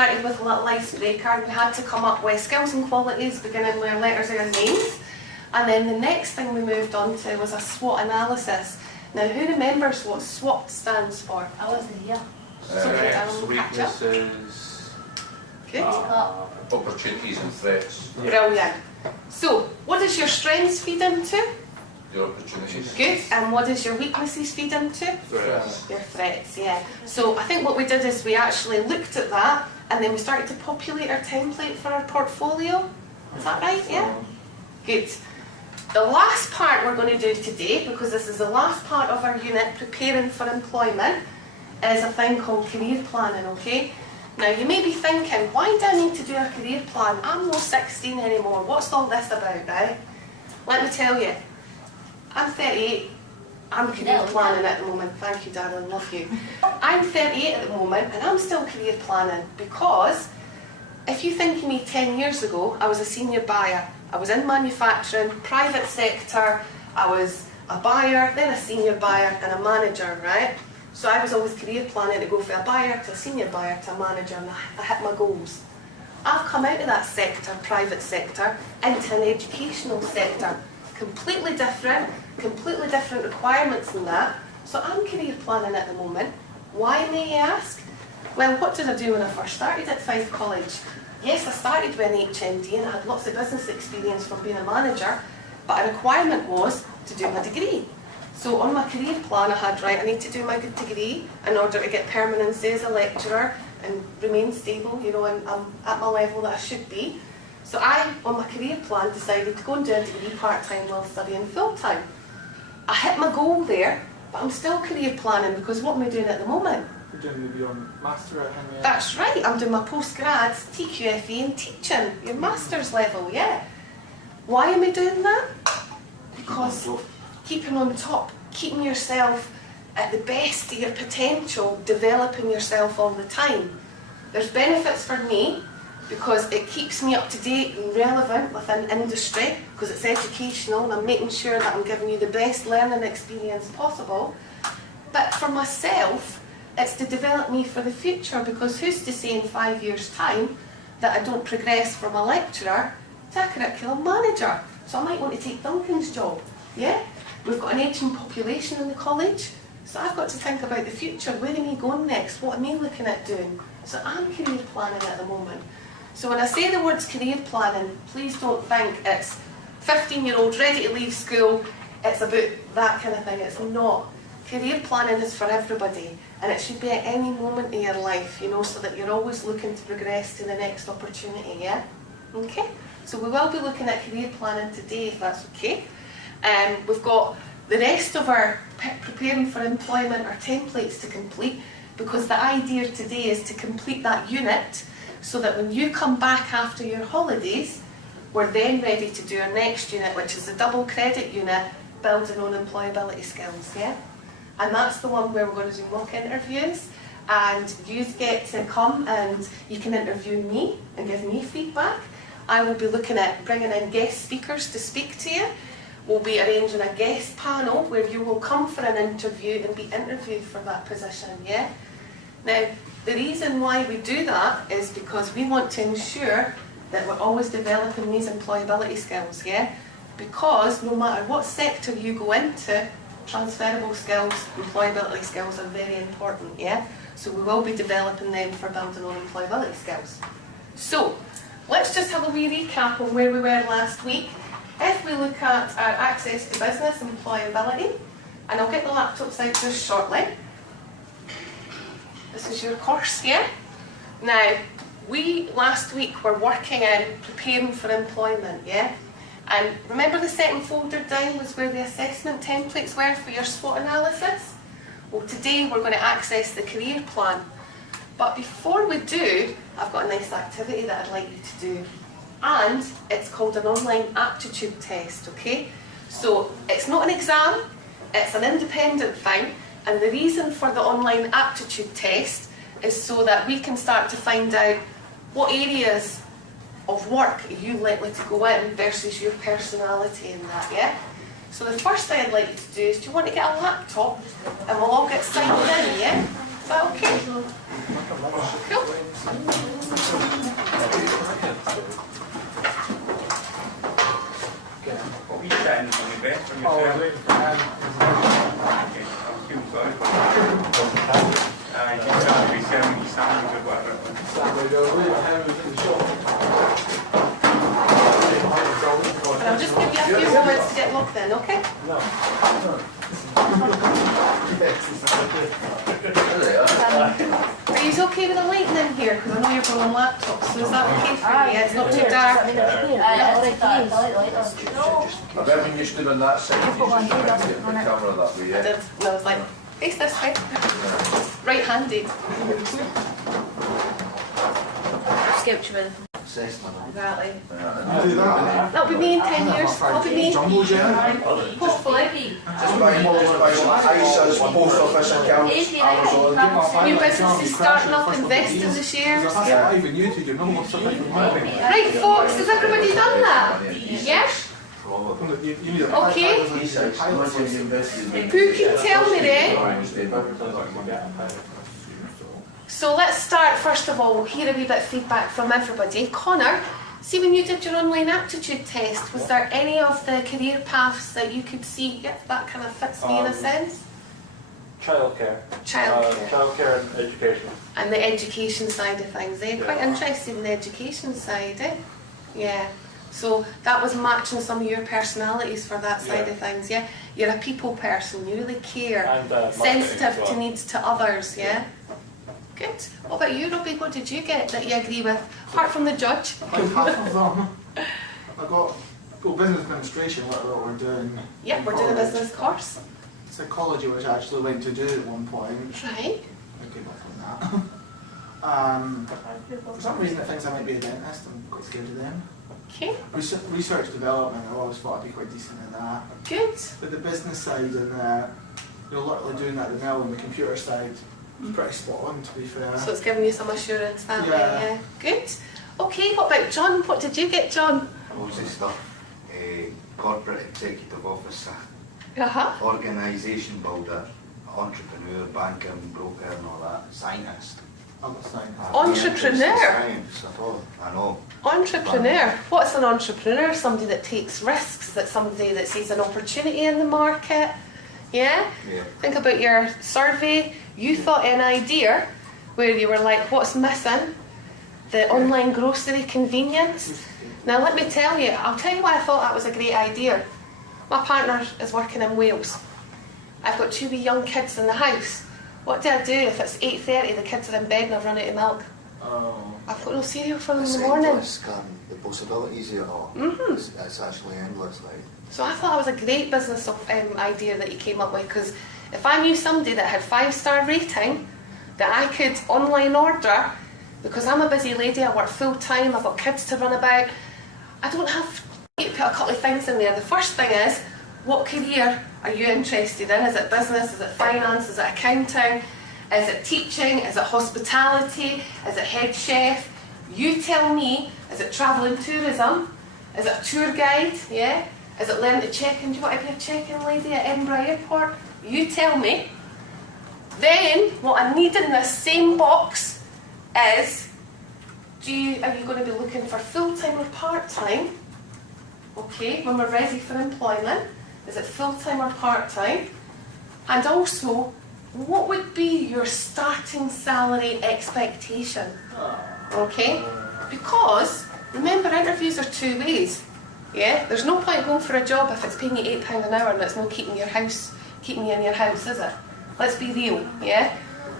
Started with a little icebreaker. We had to come up with skills and qualities beginning with letters of our names, and then the next thing we moved on to was a SWOT analysis. Now, who remembers what SWOT stands for? I wasn't here. Strengths, weaknesses, good. opportunities and threats. Brilliant. So, what does your strengths feed into? Your opportunities. Good. And what does your weaknesses feed into? Threats. Your threats, yeah. So I think what we did is we actually looked at that and then we started to populate our template for our portfolio. Is that right? Yeah? Good. The last part we're going to do today, because this is the last part of our unit, preparing for employment, is a thing called career planning, okay? Now you may be thinking, why do I need to do a career plan? I'm not 16 anymore. What's all this about, right? Let me tell you. I'm 38. I'm career planning at the moment. Thank you, darling. Love you. I'm 38 at the moment and I'm still career planning because if you think of me 10 years ago, I was a senior buyer. I was in manufacturing, private sector. I was a buyer, then a senior buyer and a manager, right? So I was always career planning to go from a buyer to a senior buyer to a manager, and I hit my goals. I've come out of that sector, private sector, into an educational sector. Completely different requirements than that. So I'm career planning at the moment. Why, may you ask? Well, what did I do when I first started at Fife College? Yes, I started with an HND and I had lots of business experience from being a manager, but a requirement was to do my degree. So on my career plan I had, right, I need to do my good degree in order to get permanency as a lecturer and remain stable, you know, and I'm at my level that I should be. So I, on my career plan, decided to go and do a degree part-time while studying full-time. I hit my goal there, but I'm still career planning because what am I doing at the moment? You're doing maybe your master at MES? That's right, I'm doing my postgrads, TQFE in teaching, your master's level, yeah. Why am I doing that? Because keeping on top, keeping yourself at the best of your potential, developing yourself all the time. There's benefits for me because it keeps me up to date and relevant within industry because it's educational and I'm making sure that I'm giving you the best learning experience possible. But for myself, it's to develop me for the future because who's to say in 5 years' time that I don't progress from a lecturer to a curriculum manager? So I might want to take Duncan's job, yeah? We've got an ageing population in the college, so I've got to think about the future. Where am I going next? What am I looking at doing? So I'm career planning at the moment. So when I say the words career planning, please don't think it's 15-year-old ready to leave school, it's about that kind of thing. It's not. Career planning is for everybody and it should be at any moment in your life, you know, so that you're always looking to progress to the next opportunity, yeah? Okay? So we will be looking at career planning today, if that's okay. We've got the rest of our preparing for employment, our templates to complete, because the idea today is to complete that unit so that when you come back after your holidays, we're then ready to do our next unit, which is the double credit unit, building on employability skills, yeah? And that's the one where we're going to do mock interviews, and you get to come and you can interview me and give me feedback. I will be looking at bringing in guest speakers to speak to you. We'll be arranging a guest panel where you will come for an interview and be interviewed for that position, yeah? Now, the reason why we do that is because we want to ensure that we're always developing these employability skills, yeah? Because no matter what sector you go into, transferable skills, employability skills are very important, yeah? So we will be developing them for building on employability skills. So, let's just have a wee recap on where we were last week. If we look at our access to business employability, and I'll get the laptops out just shortly. This is your course here. Now, we last week were working in preparing for employment, yeah? And remember the second folder down was where the assessment templates were for your SWOT analysis? Well, today we're going to access the career plan. But before we do, I've got a nice activity that I'd like you to do. And it's called an online aptitude test, okay? So it's not an exam, it's an independent thing. And the reason for the online aptitude test is so that we can start to find out what areas of work are you likely to go in versus your personality in that, yeah? So the first thing I'd like you to do is, do you want to get a laptop and we'll all get signed in, yeah? Is that okay? Cool. Oh, I was waiting for him. Sandwich, I was waiting for him in the shop. But I'll just give you a few moments to get logged in, okay? No. Are you okay with the lighting in here? Because I know you're going on laptops, so is that okay for you? Yeah, it's not too dark. I've been used to doing that side, you just trying to get the camera that way, I yeah. did. And I was like, face this way. Right-handed. Exactly. You do that? That'll be me in 10 years. That'll be me. Jumbo jet. Hopefully. Just buy ISA's post office accounts, Amazon. New businesses starting up, invest in the shares. That's not even you to do, no more something from moving. Right, folks, has everybody done that? Yes? You need a Okay. He says, how much have you invested in? Who can tell me then? So let's start, first of all, we'll hear a wee bit of feedback from everybody. Connor, see when you did your online aptitude test, was there any of the career paths that you could see, yep, that kind of fits me in a sense? Childcare. Childcare. Childcare and education. And the education side of things, eh? Yeah. Quite interested in the education side, eh? Yeah. So that was matching some of your personalities for that side Yeah. of things, yeah? You're a people person, you really care, And marketing sensitive as well. to needs to others, yeah? Good. What about you, Robbie? What did you get that you agree with? Apart from the judge. Like half of them. I got business administration, what we're doing. Yep, in we're doing a college. business course. Psychology, which I actually went to do at one point. Right. I gave up on that. For some reason, it thinks I might be a dentist. I'm quite scared of them. Okay. Research development, I always thought I'd be quite decent in that. Good. But the business side and literally doing that at the mill and the computer side was pretty spot on, to be fair. So it's giving you some assurance that way, Yeah. yeah. Good. Okay, what about John? What did you get, John? Loads of stuff. Corporate executive officer, Uh-huh. organisation builder, entrepreneur, banker and broker and all that, scientist. I'm not saying that. Entrepreneur? Science, I know. Entrepreneur. What's an entrepreneur? Somebody that takes risks, that's somebody that sees an opportunity in the market. Yeah? Yeah. Think about your survey. You thought an idea where you were like, what's missing? The online grocery convenience. Now let me tell you, I'll tell you why I thought that was a great idea. My partner is working in Wales. I've got 2 wee young kids in the house. What do I do if it's 8:30, the kids are in bed and I've run out of milk? Oh. I've got no cereal for them in the It's morning. endless, the possibilities here are. It's actually endless, like. So I thought it was a great business idea that you came up with, because if I knew somebody that had 5-star rating that I could online order, because I'm a busy lady, I work full time, I've got kids to run about, I don't have to put a couple of things in there. The first thing is, what career are you interested in? Is it business? Is it finance? Is it accounting? Is it teaching? Is it hospitality? Is it head chef? You tell me, is it travel and tourism? Is it a tour guide? Yeah? Is it learning to check in? Do you want to be a check-in lady at Edinburgh Airport? You tell me. Then, what I need in this same box is, are you going to be looking for full-time or part-time? Okay, when we're ready for employment, is it full-time or part-time? And also, what would be your starting salary expectation? Okay? Because, remember, interviews are 2 ways. Yeah? There's no point going for a job if it's paying you £8 an hour and it's not keeping you in your house, is it? Let's be real, yeah?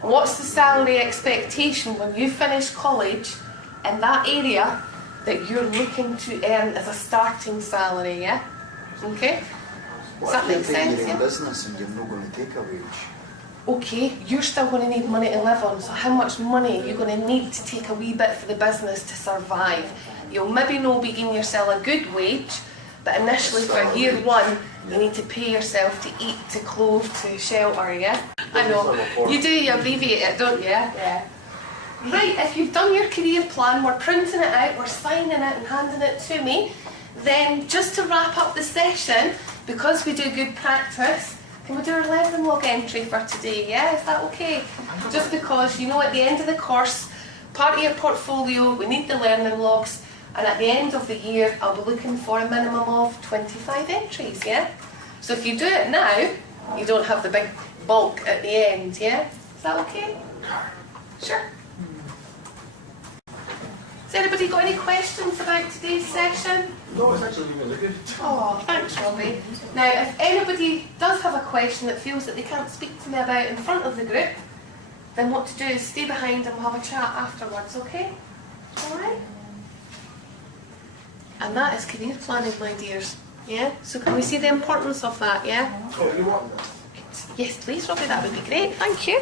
What's the salary expectation when you finish college in that area that you're looking to earn as a starting salary, yeah? Okay? Does that make sense? You're in Yeah? business and you're not going to take a wage. Okay, you're still going to need money to live on, so how much money are you going to need to take a wee bit for the business to survive? You'll maybe not be giving yourself a good wage, but initially for year 1, you need to pay yourself to eat, to clothe, to shelter, yeah? I know. You do, you abbreviate it, don't you? Yeah. Right, if you've done your career plan, we're printing it out, we're signing it and handing it to me, then just to wrap up the session, because we do good practice, can we do our learning log entry for today, yeah? Is that okay? Just because, you know, at the end of the course, part of your portfolio, we need the learning logs, and at the end of the year, I'll be looking for a minimum of 25 entries, yeah? So if you do it now, you don't have the big bulk at the end, yeah? Is that okay? Sure. Has anybody got any questions about today's session? No, it's actually really good. Oh, thanks, Robbie. Now, if anybody does have a question that feels that they can't speak to me about in front of the group, then what to do is stay behind and we'll have a chat afterwards, okay? Alright? And that is career planning, my dears. Yeah? So can we see the importance of that, yeah? Oh, you want that? Yes, please, Robbie, that would be great. Thank you.